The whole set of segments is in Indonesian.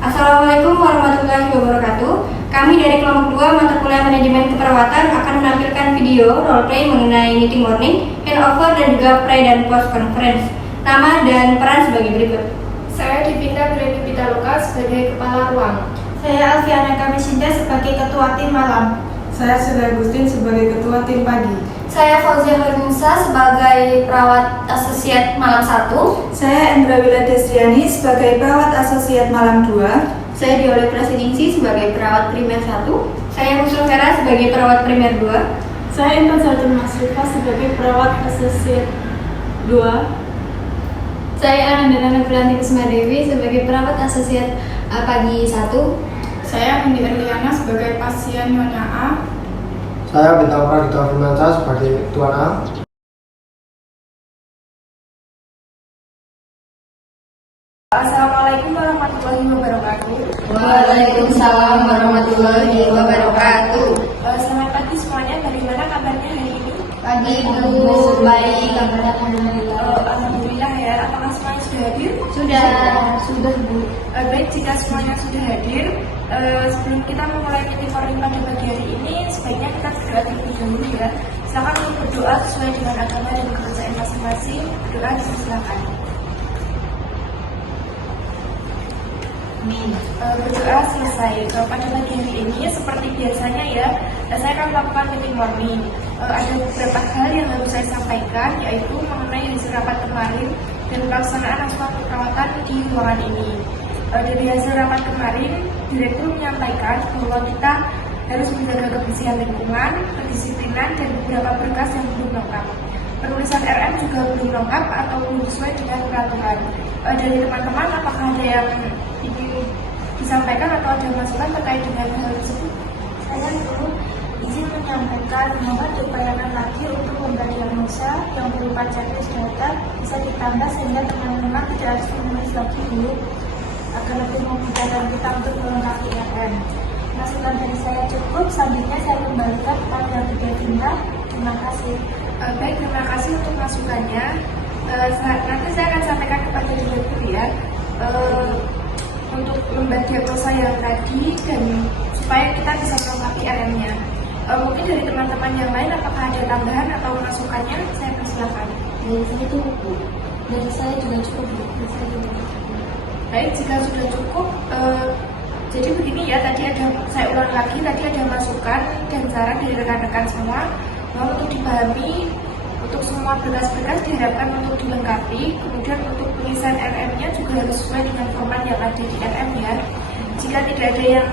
Assalamualaikum warahmatullahi wabarakatuh. Kami dari kelompok 2 mata kuliah manajemen keperawatan akan menampilkan video roleplay mengenai meeting morning, handover, dan juga pre dan post conference. Nama dan peran sebagai berikut. Saya Divinda Brady Pitaloka sebagai kepala ruang. Saya Alfiana Kamisinta sebagai ketua tim malam. Saya Sri Agustin sebagai ketua tim pagi. Saya Fauzia Hermusa sebagai perawat asosiat malam 1. Saya Endra Wila Desriani sebagai perawat asosiat malam 2. Saya Dioleh Prasiningsi sebagai perawat primer 1. Saya Husnul Hera sebagai perawat primer 2. Saya Intan Sartun Masrifa sebagai perawat asosiat 2. Saya Anandana Nurlanti Kusmadewi sebagai perawat asosiat pagi 1. Saya Indi Erliana sebagai pasien Nyonya A. Saya Bintang Pradita Firmansyah sebagai Tuan A. Assalamualaikum warahmatullahi wabarakatuh. Waalaikumsalam warahmatullahi wabarakatuh. Selamat pagi semuanya. Bagaimana kabarnya hari ini? Pagi Bu, baik kabarnya alhamdulillah. Alhamdulillah ya. Apakah semuanya sudah hadir? Sudah Bu. Baik, jika semuanya sudah hadir, sebelum kita memulai meeting morning pada pagi hari ini, sebaiknya kita berdoa terlebih dahulu ya. Silakan untuk berdoa sesuai dengan agama dan kepercayaan masing-masing. Berdoa disilakan. Berdoa selesai. Pada pagi hari ini seperti biasanya ya, saya akan melakukan meeting morning. Ada beberapa hal yang harus saya sampaikan, yaitu mengenai hasil rapat kemarin dan pelaksanaan asuhan perawatan di ruangan ini. Dari hasil rapat kemarin, Direktur menyampaikan bahwa kita harus menjaga kebersihan lingkungan, kedisiplinan, dan beberapa berkas yang belum lengkap. Penulisan RM juga belum lengkap atau belum sesuai dengan peraturan. Dari teman-teman, apakah ada yang ingin disampaikan atau ada masukan terkait dengan hal tersebut? Saya dulu izin menyampaikan bahwa diupayakan lagi untuk membuat diagnosa yang berupa checklist data bisa ditambah sehingga teman-teman tidak harus menulis lagi dulu agar lebih memudahkan kita untuk melengkapi RM. Masukan dari saya cukup, selanjutnya saya kembalikan kepada Divinda. Terima kasih. Baik, terima kasih untuk masukannya. Nanti saya akan sampaikan kepada Direktur ya, untuk membuat diagnosa yang tadi dan supaya kita bisa melengkapi RM-nya. Mungkin dari teman-teman yang lain apakah ada tambahan atau masukannya? Saya persilakan. Dari saya cukup, Bu. Dari saya juga cukup, Bu. Baik, jika sudah cukup, jadi begini ya, saya ulang lagi, tadi ada masukan dan saran dari rekan-rekan semua bahwa untuk dipahami, untuk semua berkas-berkas diharapkan untuk dilengkapi, kemudian untuk tulisan RM-nya juga harus sesuai dengan format yang ada di RM ya. Jika tidak ada yang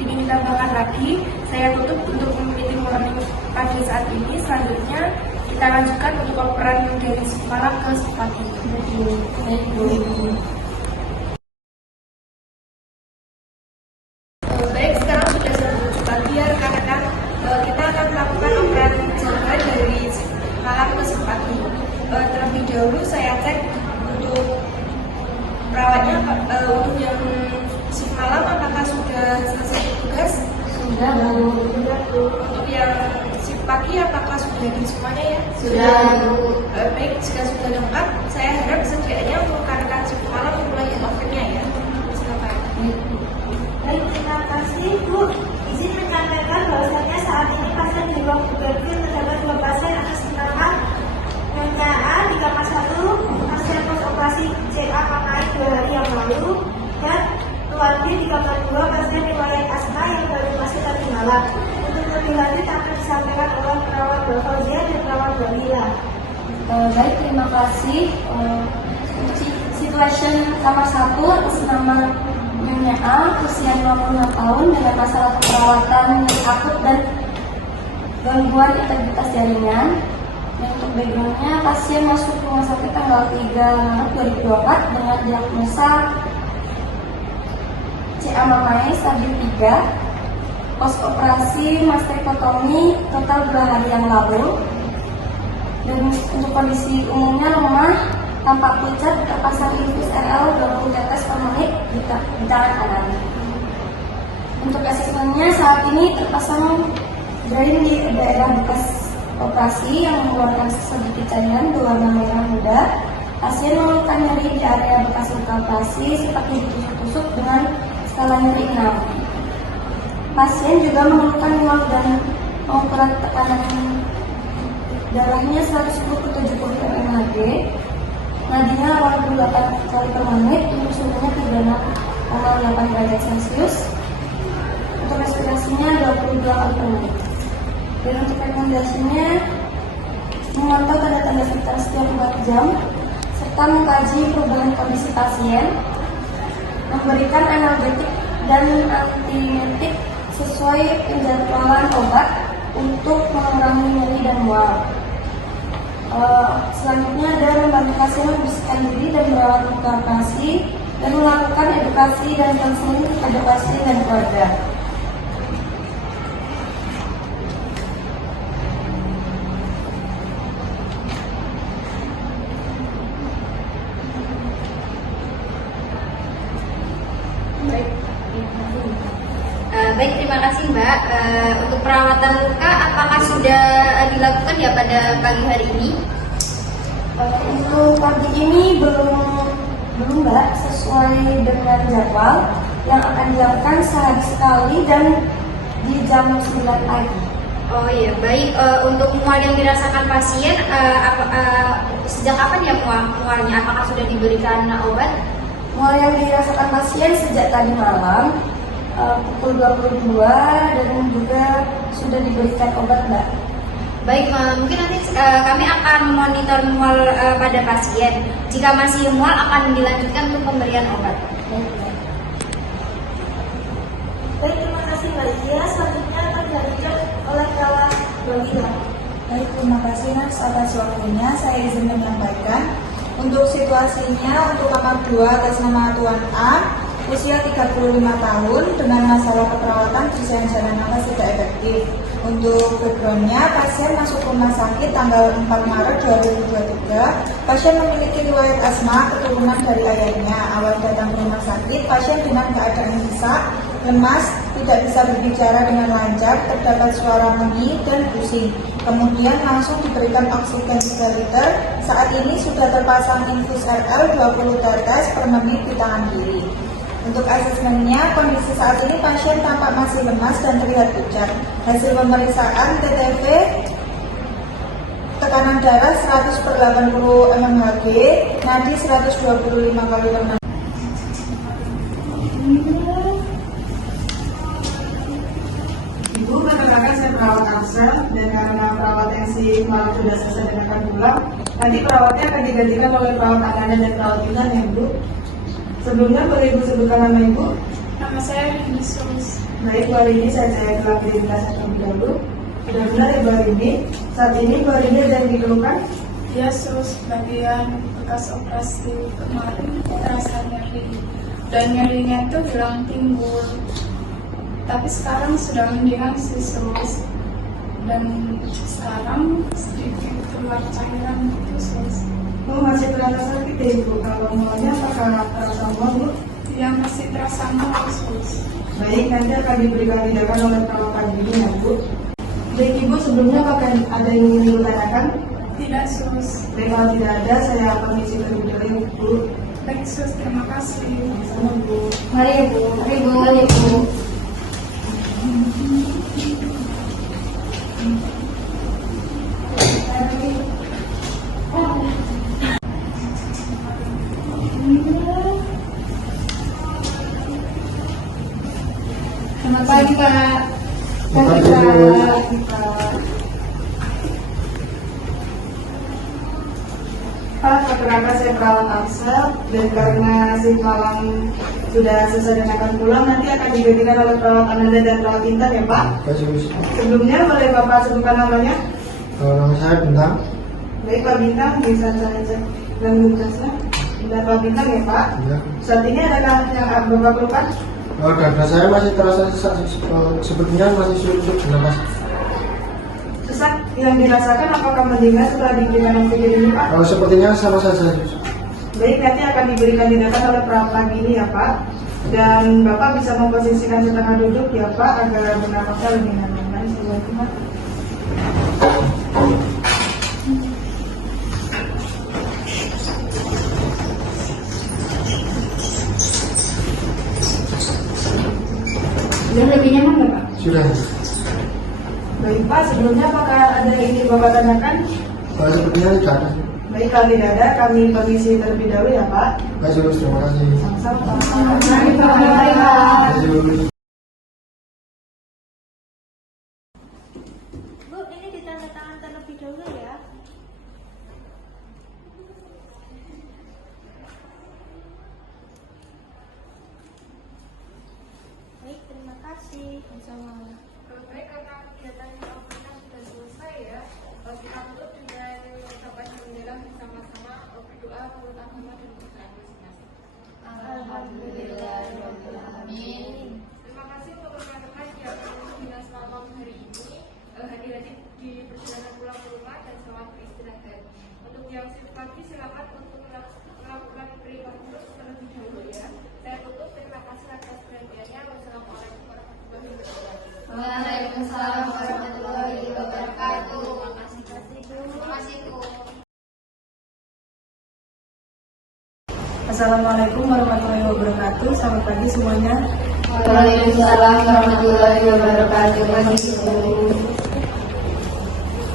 ingin ditambahkan lagi, saya tutup untuk meeting morning pada saat ini. Selanjutnya kita lanjutkan untuk operan dari malam ke pagi. Baik, sekarang sudah saya pagi ya rekan-rekan. Kita akan melakukan operan jaga dari malam ke pagi. Terlebih dahulu saya cek untuk perawatnya, untuk yang shift malam apakah sudah selesai tugas? Sudah, Bu. Untuk yang shift pagi apakah sudah di semuanya ya? Sudah, Bu. Baik, jika sudah lengkap, saya harap setidaknya untuk rekan-rekan shift malam mulai handover-nya ya. Silakan. Baik, terima kasih, Bu. Izin menyampaikan bahwasannya saat ini pasien di ruang tuberkulin terdapat 2 pasien atas nama Nyonya A di kamar 1, pasien pos operasi CA Pakai 2 hari yang lalu, dan Tuan B di kamar 2, pasien riwayat asma yang baru masuk tadi malam. Untuk lebih lanjut akan disampaikan oleh perawat Mbak Fauzia dan perawat Mbak Lila. Baik, terima kasih. Untuk situation kamar 1 atas nama Nyonya A, usia 56 tahun dengan masalah keperawatan yang akut dan gangguan integritas jaringan. Dan untuk backgroundnya, pasien masuk rumah sakit tanggal 3 Maret 2024 dengan diagnosa CA Mamai stadium 3, pos operasi mastektomi total 2 hari yang lalu. Dan untuk kondisi umumnya lemah, tampak pucat, terpasang infus RL 20 tetes per menit di tangan kanan. Untuk asesmennya saat ini terpasang drain di daerah bekas operasi yang mengeluarkan sedikit cairan berwarna merah muda. Pasien mengeluhkan nyeri di area bekas luka operasi seperti ditusuk-tusuk dengan kepala nyeri 6. Pasien juga mengeluhkan mual dan pengukuran tekanan darahnya 110/70 mmHg. Nadinya 88 kali per menit, untuk suhunya 36,8 derajat Celcius. Untuk respirasinya 22 kali per menit. Dan untuk rekomendasinya memantau tanda-tanda vital setiap 4 jam, serta mengkaji perubahan kondisi pasien, memberikan analgetik dan antiemetik sesuai penjadwalan obat untuk mengurangi nyeri dan mual. Selanjutnya ada membantu pasien membersihkan diri dan merawat luka operasi dan melakukan edukasi dan konseling kepada pasien dan keluarga. Baik, terima kasih Mbak. Untuk perawatan luka, apakah sudah dilakukan ya pada pagi hari ini? Untuk pagi ini belum Mbak, sesuai dengan jadwal yang akan dilakukan sehari sekali dan di jam 9 pagi. Oh iya, baik. Untuk mual yang dirasakan pasien, sejak kapan ya mualnya? Apakah sudah diberikan obat? Mual yang dirasakan pasien sejak tadi malam pukul 22 dan juga sudah diberikan obat, Mbak. Baik, mungkin nanti kami akan memonitor mual pada pasien. Jika masih mual akan dilanjutkan untuk pemberian obat. Baik, terima kasih Mbak Lia. Selanjutnya akan dilanjutkan oleh perawat Dolila. Baik, terima kasih Nas atas waktunya. Saya izin menyampaikan untuk situasinya untuk kamar 2 atas nama Tuan A, usia 35 tahun dengan masalah keperawatan persiapan jalan nafas tidak efektif. Untuk backgroundnya, pasien masuk rumah sakit tanggal 4 Maret 2023. Pasien memiliki riwayat asma keturunan dari ayahnya. Awal datang ke rumah sakit, pasien dengan keadaan sesak, lemas, tidak bisa berbicara dengan lancar, terdapat suara mengi dan pusing. Kemudian langsung diberikan oksigen 3 liter. Saat ini sudah terpasang infus RL 20 tetes per menit di tangan kiri. Untuk asesmennya, kondisi saat ini pasien tampak masih lemas dan terlihat pucat. Hasil pemeriksaan TTV, tekanan darah 100/80 mmHg, nadi 125 kali per menit. Ibu, perkenalkan saya perawat Amsel, dan karena perawat yang si kemarin sudah selesai dan akan pulang, nanti perawatnya akan digantikan oleh perawat Ananda dan perawat Intan ya Ibu. Sebelumnya boleh Ibu sebutkan nama Ibu? Nama saya Yesus. Baik, Bu Arini saya telah identitas terlebih dahulu. Sudah benar ya Bu Arini? Saat ini Bu Arini ada yang dikeluhkan? Yesus, bagian bekas operasi kemarin terasa nyeri. Dan nyerinya itu hilang timbul. Tapi sekarang sudah mendingan sih sus. Dan sekarang sedikit keluar cairan gitu sus. Oh, masih terasa sakit ya Ibu? Kalau mualnya apakah terasa mual Bu? Yang masih terasa mual sus. Baik, nanti akan diberikan tindakan oleh perawat pagi ini ya Bu. Baik Ibu, sebelumnya apakah ada yang ingin Ibu tanyakan? Tidak sus. Baik, kalau tidak ada, saya permisi terlebih dahulu Bu. Baik sus, terima kasih. Sama Bu. Mari Ibu, mari Ibu. Selamat pagi Kak. Selamat pagi, Bu. Pak, perkenalkan saya perawat Amsel, dan karena shift malam sudah selesai dan akan pulang, nanti akan digantikan oleh perawat Ananda dan perawat Intan ya Pak. Bagus. Sebelumnya boleh Bapak sebutkan namanya? Nama saya Bintang. Baik Pak Bintang, bisa saya cek dan tugasnya. Dan Pak Bintang ya Pak. Ya. Saat ini adakah yang Bapak keluhkan? Oh, dada saya masih terasa sesak. Sepertinya masih sulit bernafas. Sesak yang dirasakan apakah mendingan setelah diberikan oksigen ini Pak? Oh, sepertinya sama saja. Baik, nanti akan diberikan tindakan oleh perawat pagi ini ya Pak. Dan Bapak bisa memposisikan setengah duduk ya Pak, agar bernafasnya lebih nyaman. Silakan Pak. Sudah lebih nyaman nggak Pak? Sudah. Baik Pak, sebelumnya apakah ada yang ingin Bapak tanyakan? Sepertinya tidak ada. Baik, kalau tidak ada, kami permisi terlebih dahulu ya Pak. Baik, Sulus, terima kasih. Sama-sama. Terima kasih. Bu, ini ditandatangan terlebih dahulu ya. Baik, terima kasih. Sama-sama. Baik, karena kegiatan yang sudah selesai ya, kita tutup dengan ucapan alhamdulillah bersama-sama, berdoa menurut agama dan kepercayaan masing-masing. Alhamdulillahirobbilalamin. Terima kasih untuk rekan-rekan yang dinas malam hari ini, hati-hati di perjalanan pulang ke rumah dan selamat beristirahat. Untuk yang shift pagi silakan untuk melakukan pre-conference terlebih dahulu ya. Saya tutup, terima kasih atas perhatiannya. Wassalamualaikum warahmatullahi wabarakatuh. Waalaikumsalam warahmatullahi wabarakatuh. Terima kasih Bu. Assalamualaikum warahmatullahi wabarakatuh. Selamat pagi semuanya. Waalaikumsalam warahmatullahi wabarakatuh.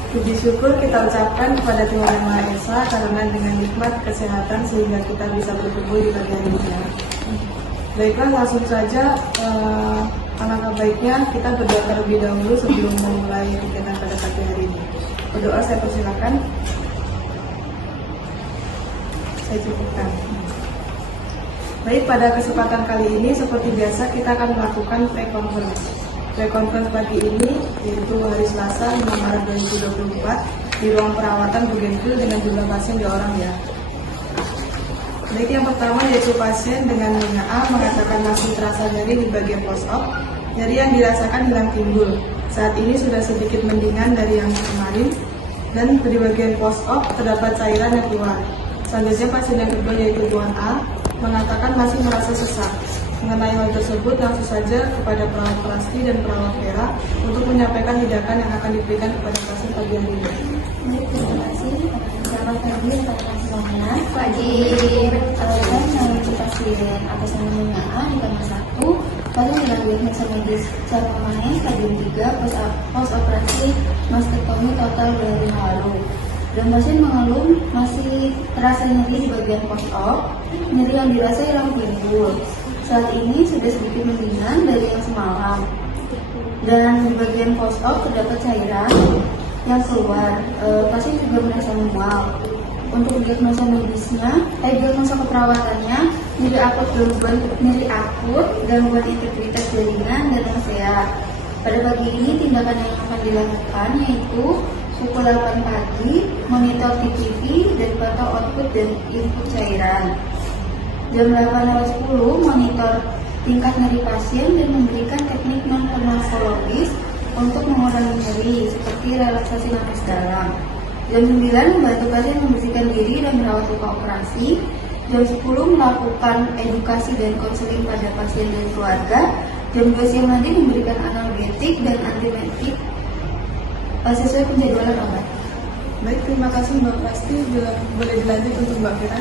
Puji syukur kita ucapkan kepada Tuhan Yang Maha Esa karena dengan nikmat kesehatan sehingga kita bisa berkumpul di pagi hari ini. Baiklah, langsung saja alangkah baiknya kita berdoa terlebih dahulu sebelum memulai kegiatan pada pagi hari ini. Berdoa saya persilakan. Saya cukupkan. Baik, pada kesempatan kali ini seperti biasa kita akan melakukan pre-conference. Pre-conference pagi ini yaitu hari Selasa 5 Maret 2024 di ruang perawatan Bougainville dengan jumlah pasien 2 orang ya. Baik, yang pertama yaitu pasien dengan nilai A mengatakan masih terasa nyeri di bagian post-op. Nyeri yang dirasakan hilang timbul. Saat ini sudah sedikit mendingan dari yang kemarin dan di bagian post-op terdapat cairan yang keluar. Selanjutnya pasien yang kedua yaitu Tuan A mengatakan masih merasa sesak. Mengenai hal tersebut langsung saja kepada perawat Prasti dan perawat Vera untuk menyampaikan tindakan yang akan diberikan kepada pasien pagi hari ini. Baik, terima kasih. Selamat pagi rekan-rekan semuanya. Pagi. Saya menangani pasien atas nama A di kamar 1. Pasien dengan diagnosa medis secara permanen stadium 3 post operasi mastektomi total 2 hari yang lalu. Dan pasien mengeluh masih terasa nyeri di bagian post-op, nyeri yang dirasa hilang timbul. Saat ini sudah sedikit mendingan dari yang semalam. Dan di bagian post-op terdapat cairan yang keluar. Pasien juga merasa mual. Untuk diagnosa medisnya, diagnosa keperawatannya, nyeri akut, gangguan integritas jaringan dan yang sehat. Pada pagi ini tindakan yang akan dilakukan yaitu pukul 8 pagi, monitor TTV dan pantau output dan input cairan. Jam 8.10 monitor tingkat nyeri pasien dan memberikan teknik non-farmakologis untuk mengurangi nyeri seperti relaksasi napas dalam. Jam 9 membantu pasien membersihkan diri dan merawat luka operasi. Jam 10 melakukan edukasi dan konseling pada pasien dan keluarga. Jam 2 siang nanti memberikan analgetik dan antiemetik sesuai penjadwalan obat. Baik, terima kasih Mbak Prasti. Boleh dilanjut untuk Mbak Vera.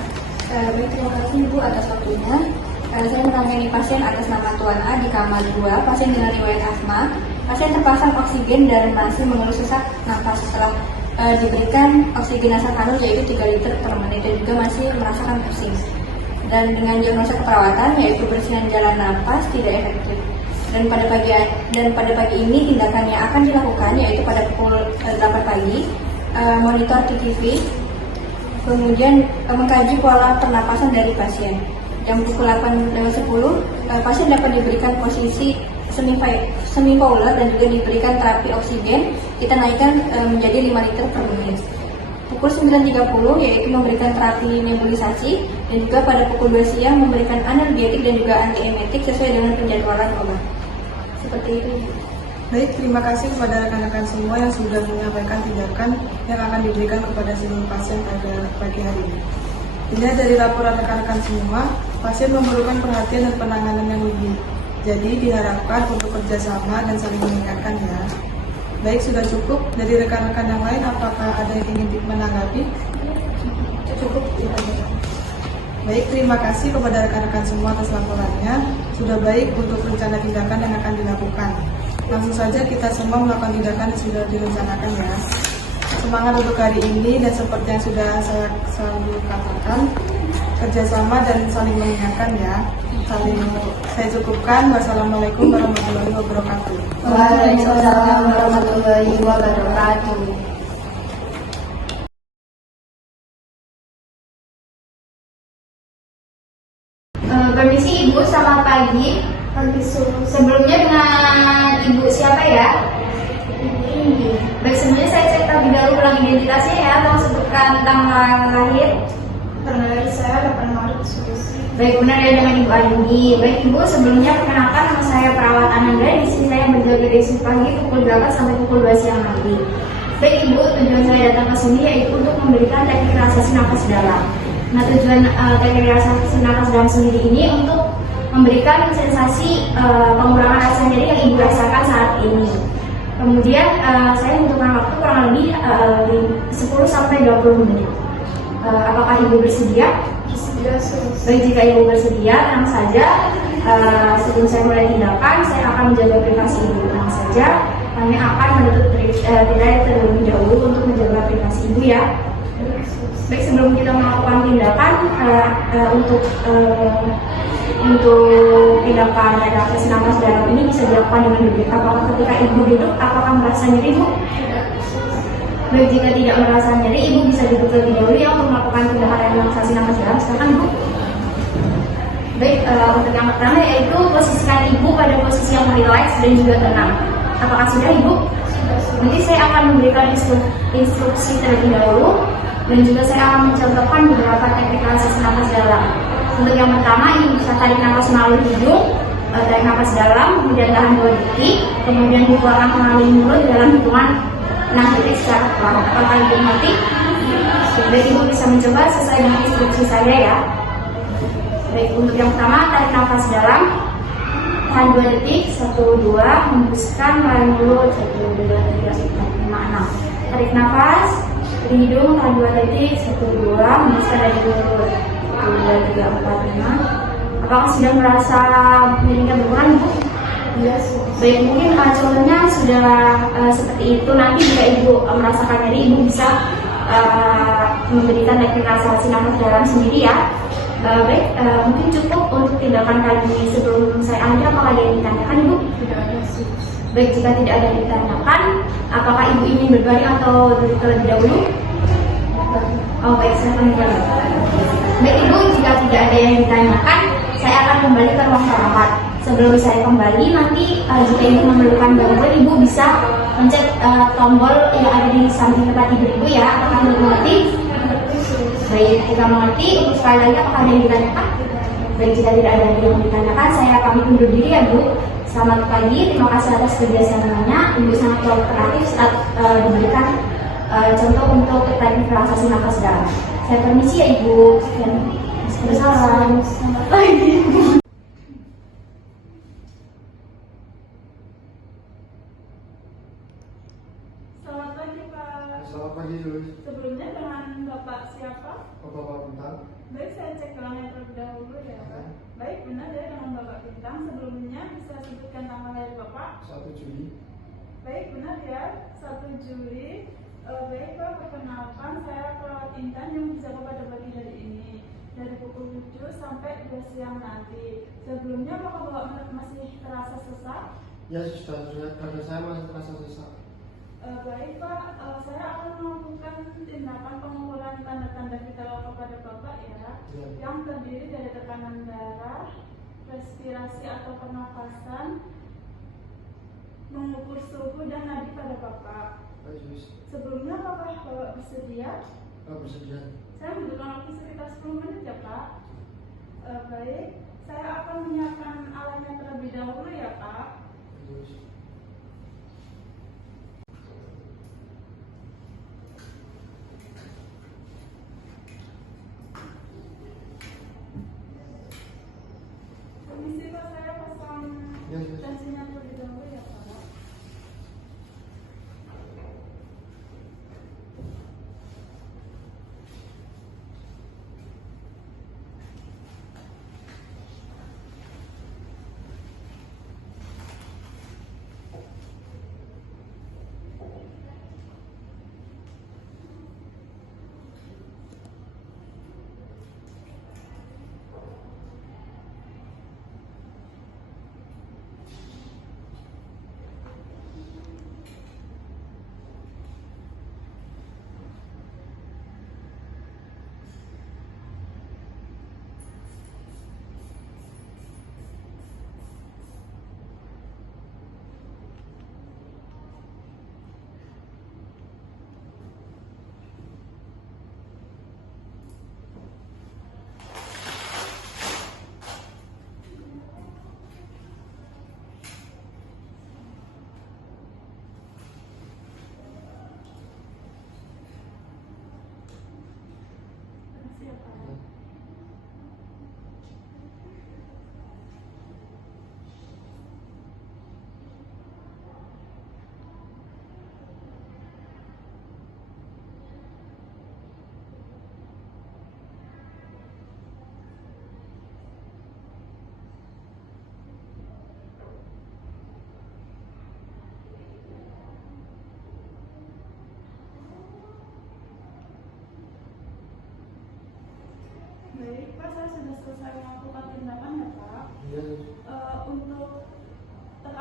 Baik, terima kasih Ibu atas waktunya. Saya menangani pasien atas nama Tuan A di kamar 2, pasien dengan riwayat asma. Pasien terpasang oksigen dan masih mengeluh sesak napas setelah diberikan oksigenasa kanul yaitu 3 liter per menit dan juga masih merasakan pusing. Dan dengan diagnosa keperawatan yaitu bersihan jalan napas tidak efektif. Dan pada pagi ini tindakan yang akan dilakukan yaitu pada pukul 8 pagi monitor TTV, kemudian mengkaji pola pernapasan dari pasien. Jam pukul 8.10 pasien dapat diberikan posisi semi-fowler dan juga diberikan terapi oksigen, kita naikkan menjadi 5 liter per menit. Pukul 9.30 yaitu memberikan terapi nebulisasi dan juga pada pukul 2 siang memberikan analgetik dan juga antiemetik sesuai dengan penjadwalan obat. Seperti itu. Baik, terima kasih kepada rekan-rekan semua yang sudah menyampaikan tindakan yang akan diberikan kepada seluruh pasien pada pagi hari ini. Dilihat dari laporan rekan-rekan semua, pasien memerlukan perhatian dan penanganan yang lebih. Jadi diharapkan untuk kerjasama dan saling mengingatkan ya. Baik, sudah cukup. Dari rekan-rekan yang lain, apakah ada yang ingin menanggapi? Cukup. Baik, terima kasih kepada rekan-rekan semua atas laporannya. sudah baik untuk rencana tindakan yang akan dilakukan. Langsung saja kita semua melakukan tindakan yang sudah direncanakan ya. Semangat untuk hari ini dan seperti yang sudah saya selalu katakan, kerjasama dan saling mengingatkan ya. Saya cukupkan. Wassalamualaikum warahmatullahi wabarakatuh. Waalaikumsalam warahmatullahi wabarakatuh. Permisi Ibu, selamat pagi. Sebelumnya dengan Ibu siapa ya? Baik, sebelumnya saya cek terlebih dahulu ulang identitasnya ya, tolong sebutkan tanggal lahir. Tanggal lahir saya 8 Maret. Baik, benar ya dengan Ibu Ayuni. Baik Ibu, sebelumnya perkenalkan nama saya Perawat Ananda. Di sini saya berjaga dari pagi pukul 8 sampai pukul 2 siang nanti. Baik Ibu, tujuan saya datang ke sini yaitu untuk memberikan teknik relaksasi nafas dalam. Nah, tujuan teknik relaksasi nafas dalam sendiri ini untuk memberikan sensasi pengurangan rasa nyeri yang Ibu rasakan saat ini. Kemudian saya membutuhkan waktu kurang lebih 10 sampai 20 menit. Apakah Ibu bersedia? Baik, jika Ibu bersedia, tenang saja. Sebelum saya mulai tindakan, saya akan menjaga privasi Ibu. Tenang saja, kami akan menutup tirai terlebih dahulu untuk menjaga privasi Ibu ya. Baik, sebelum kita melakukan tindakan untuk tindakan relaksasi nafas dalam ini bisa dilakukan dengan duduk. Apakah ketika Ibu duduk, apakah merasa nyeri Bu? Baik, jika tidak merasa nyeri, Ibu bisa duduk terlebih dahulu ya untuk melakukan tindakan relaksasi nafas dalam. Silakan Bu. Baik, untuk yang pertama yaitu posisikan Ibu pada posisi yang relax dan juga tenang. Apakah sudah Ibu? Nanti saya akan memberikan instruksi terlebih dahulu dan juga saya akan mencontohkan beberapa teknik relaksasi nafas dalam. Untuk yang pertama, Ibu bisa tarik nafas melalui hidung, tarik nafas dalam, kemudian tahan 2 detik, kemudian dikeluarkan melalui mulut dalam hitungan 6 detik secara perlahan. Apakah Ibu mengerti? Baik, Ibu bisa mencoba sesuai dengan instruksi saya ya. Baik, untuk yang pertama, tarik nafas dalam, tahan 2 detik, 1, 2, hembuskan melalui mulut, 1, 2, 3, 4, 5, 6. Tarik nafas dari hidung, tahan 2 detik, 1, 2, hembuskan dari mulut, 1, 2, 3, 4, 5. Apakah sudah merasa nyerinya berkurang Bu? Iya. Baik, mungkin contohnya sudah seperti itu. Nanti jika Ibu merasakan nyeri, Ibu bisa memberikan teknik relaksasi nafas dalam sendiri ya. Baik, mungkin cukup untuk tindakan kali ini. Sebelum saya akhiri, apakah ada yang ditanyakan Ibu? Tidak ada sih. Baik, jika tidak ada yang ditanyakan, apakah Ibu ingin berbaring atau terlebih dahulu? Oh baik, saya akan berbaring. Baik Ibu, jika tidak ada yang ditanyakan, saya akan kembali ke ruang perawat. Sebelum saya kembali, nanti jika Ibu memerlukan bantuan, Ibu bisa mencet tombol yang ada di samping tempat tidur Ibu ya. Apakah Ibu mengerti? Baik, jika mengerti, untuk sekali lagi apakah ada yang ditanyakan? Baik, jika tidak ada yang ditanyakan, saya pamit undur diri ya Bu. Selamat pagi, terima kasih atas kerjasamanya. Ibu sangat kooperatif saat diberikan contoh untuk teknik relaksasi nafas dalam. Saya permisi ya Ibu. Salam. Selamat pagi Pak. Selamat pagi Jules. Sebelumnya dengan Bapak siapa? Bapak Bintang. Baik, saya cek ulangnya terlebih dahulu ya Pak. Baik, benar ya dengan Bapak Bintang. Sebelumnya bisa sebutkan tanggal lahir Bapak? 1 Juli. Baik, benar ya, 1 Juli. Baik Pak, perkenalkan saya Perawat Intan yang bisa pada pagi hari ini dari pukul 7 sampai 2 siang nanti. Sebelumnya apakah Bapak masih terasa sesak? Ya sudah, pada saya masih terasa sesak. Baik Pak, saya akan melakukan tindakan pengukuran tanda-tanda vital kepada Bapak ya, yang terdiri dari tekanan darah, respirasi atau pernafasan, mengukur suhu dan nadi pada Bapak. Baik Jules. Sebelumnya apakah Bapak bersedia? Bersedia. Saya membutuhkan waktu sekitar 10 menit ya Pak. Baik, saya akan menyiapkan alatnya terlebih dahulu ya Pak. Jules. Permisi Pak, saya pasang Ya, ya. tensinya terlebih dahulu ya Pak.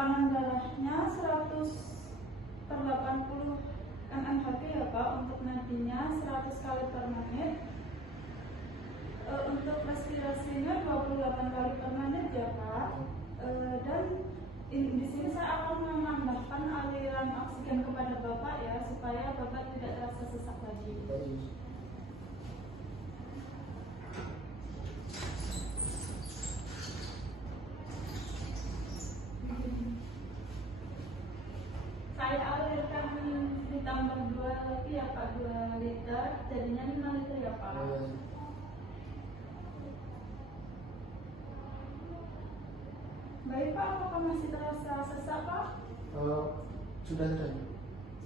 tekanan darahnya 100/80 mmHg ya Pak. Untuk nadinya 100 kali per menit. Untuk respirasinya 28 kali per menit ya Pak. Dan di sini saya akan menambahkan aliran oksigen kepada Bapak ya, supaya Bapak tidak terasa sesak lagi. Saya alirkan ditambah 2 lagi ya Pak, 2 liter, jadinya 5 liter ya Pak. Baik Pak, apakah masih terasa sesak Pak? Sudah.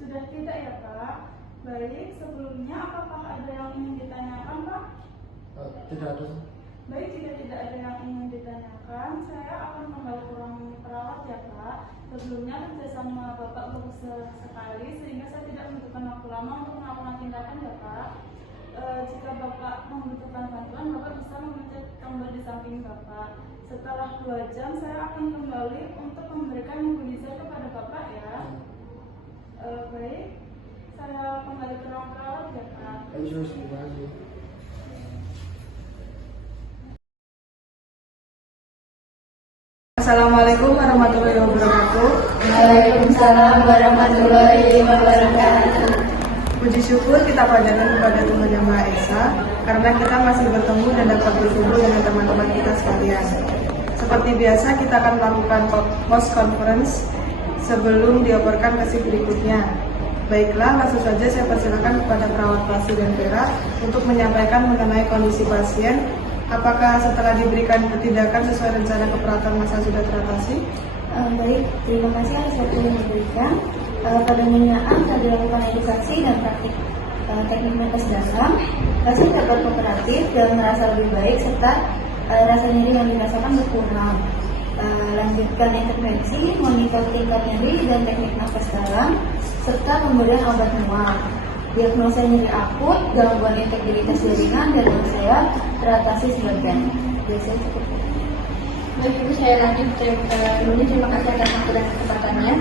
Sudah tidak ya Pak? Baik, sebelumnya apakah ada yang ingin ditanyakan Pak? Tidak ada. Baik, jika tidak ada yang ingin ditanyakan, saya akan kembali ke ruang perawat ya Pak. Sebelumnya kerjasama Bapak bagus sekali, sehingga saya tidak membutuhkan waktu lama untuk melakukan tindakan ya Pak. Jika Bapak membutuhkan bantuan, Bapak bisa memencet tombol di samping Bapak. Setelah 2 jam, saya akan kembali untuk memberikan nebulizer kepada Bapak ya. Baik, saya kembali ke ruang perawat ya Pak. Terima kasih. Assalamualaikum warahmatullahi wabarakatuh. Waalaikumsalam warahmatullahi wabarakatuh. Puji syukur kita panjatkan kepada Tuhan Yang Maha Esa karena kita masih bertemu dan dapat berkumpul dengan teman-teman kita sekalian. Seperti biasa kita akan melakukan post conference sebelum dioperkan ke shift berikutnya. Baiklah, langsung saja saya persilakan kepada perawat Plasih dan Vera untuk menyampaikan mengenai kondisi pasien. Apakah setelah diberikan tindakan sesuai rencana keperawatan masa sudah teratasi? Baik, terima kasih atas waktu yang diberikan. Pada Nyonya A telah dilakukan edukasi dan praktik teknik medis dalam. Pasien dapat kooperatif dan merasa lebih baik serta rasa nyeri yang dirasakan berkurang. Lanjutkan intervensi, monitor tingkat nyeri dan teknik nafas dalam serta pemberian obat mual. Diagnosa nyeri akut, gangguan integritas jaringan dan sehat teratasi sebagian. Biasanya cukup. Baik Ibu, saya lanjut. Terima kasih atas waktu dan kesempatannya.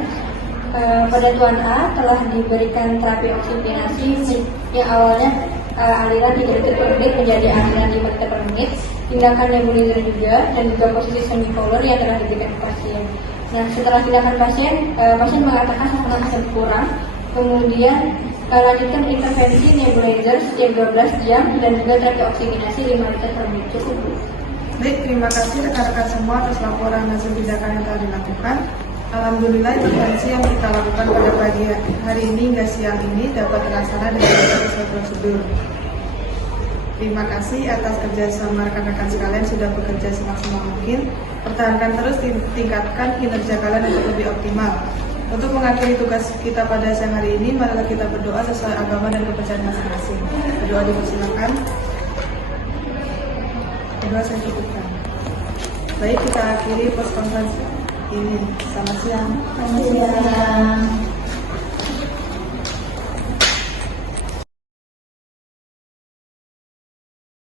Pada Tuan A telah diberikan terapi oksigenasi yang awalnya aliran 3 liter per menit menjadi aliran 5 liter per menit, tindakan nebulizer juga, dan juga posisi semicolor yang telah diberikan ke pasien. Nah, setelah tindakan pasien mengatakan sesak nafas yang kurang, kemudian lanjutkan intervensi nebulizer setiap 12 jam dan juga terapi oksigenasi 5 liter per menit. Cukup. Baik, terima kasih rekan-rekan semua atas laporan hasil tindakan yang telah dilakukan. Alhamdulillah, intervensi yang kita lakukan pada pagi hari ini hingga siang ini dapat terlaksana dengan sesuai prosedur. Terima kasih atas kerjasama rekan-rekan sekalian sudah bekerja semaksimal mungkin. Pertahankan terus, tingkatkan kinerja kalian untuk lebih optimal. Untuk mengakhiri tugas kita pada siang hari ini, marilah kita berdoa sesuai agama dan kepercayaan masing-masing. Berdoa dipersilakan. Berdoa saya cukupkan. Baik, kita akhiri post conference ini. Selamat siang. Selamat siang.